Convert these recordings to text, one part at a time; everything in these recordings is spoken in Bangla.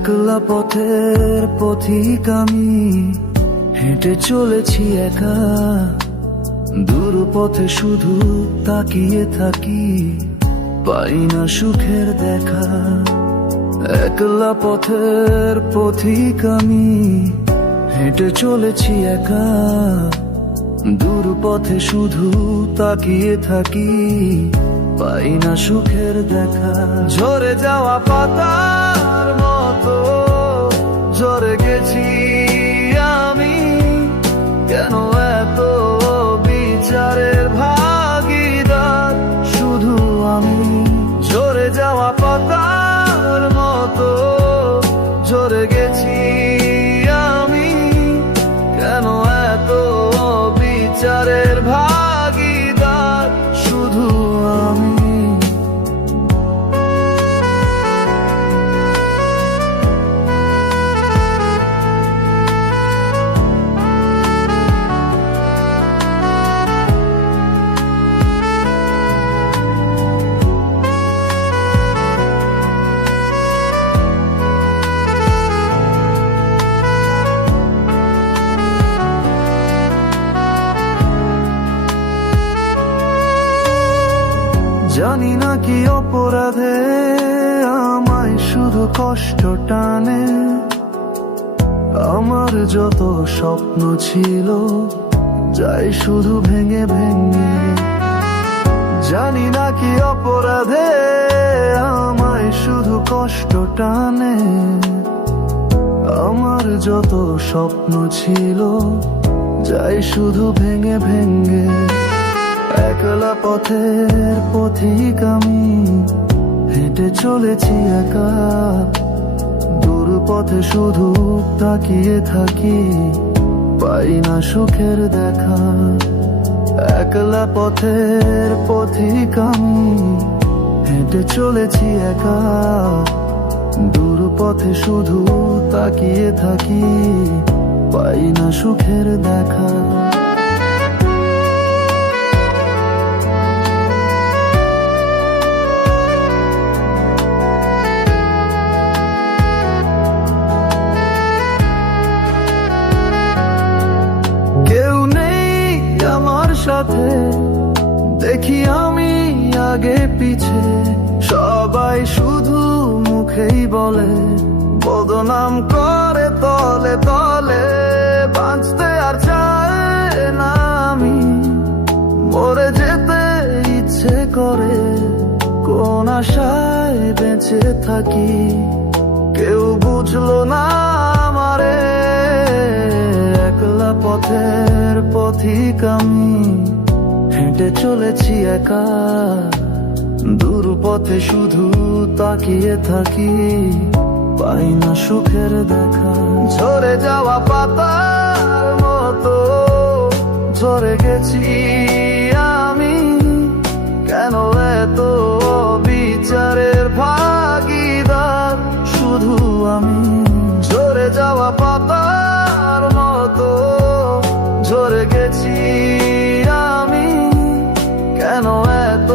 একলা পথের পথিক আমি। হেঁটে চলেছি একা। দূর পথে শুধু তাকিয়ে থাকি। পাই না সুখের দেখা। একলা পথের পথিক আমি। হেঁটে চলেছি একা। দূর পথে শুধু তাকিয়ে থাকি। পাই না সুখের দেখা। ঝরে যাওয়া পাতার মতো জানি না কি অপরাধে, আমায় শুধু কষ্ট টানে। আমার যত স্বপ্ন ছিল, যাই শুধু ভেঙে ভেঙে। জানি না কি অপরাধে, আমায় শুধু কষ্ট টানে। আমার যত স্বপ্ন ছিল, যাই শুধু ভেঙে ভেঙে। একলা পথের পথিক আমি। হেঁটে চলেছি একা। দূর পথে শুধু তাকিয়ে থাকি। পাই না সুখের দেখা। একলা পথের পথিক আমি। হেঁটে চলেছি একা। দূর পথে শুধু তাকিয়ে থাকি। পাই না সুখের দেখা। সাথে, দেখি আমি আগে পিছে। সবাই শুধু মুখেই বলে, বদনাম করে তলে তলে। বাঁচতে আর চায় না আমি, মরে যেতে ইচ্ছে করে। কোন আশায় বেঁচে থাকি, কেউ বুঝলো না আমারে। একলা পথের পথিক আমি। হেঁটে চলেছি একা। দূর পথে শুধু তাকিয়ে থাকি। পাই না সুখের দেখা। ঝরে যাওয়া পাতার মতো। ঝরে গেছি আমি। কেন এত বিচারের ভাগিদার? শুধু আমি। ঝরে যাওয়া পাতার কেন এত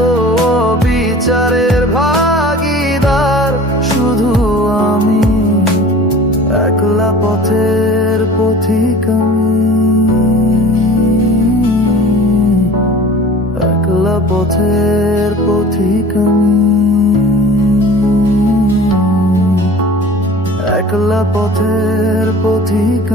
বিচারের ভাগিদার? শুধু আমি একলা পথের পথিক একলা পথের পথিক একলা পথের পথিক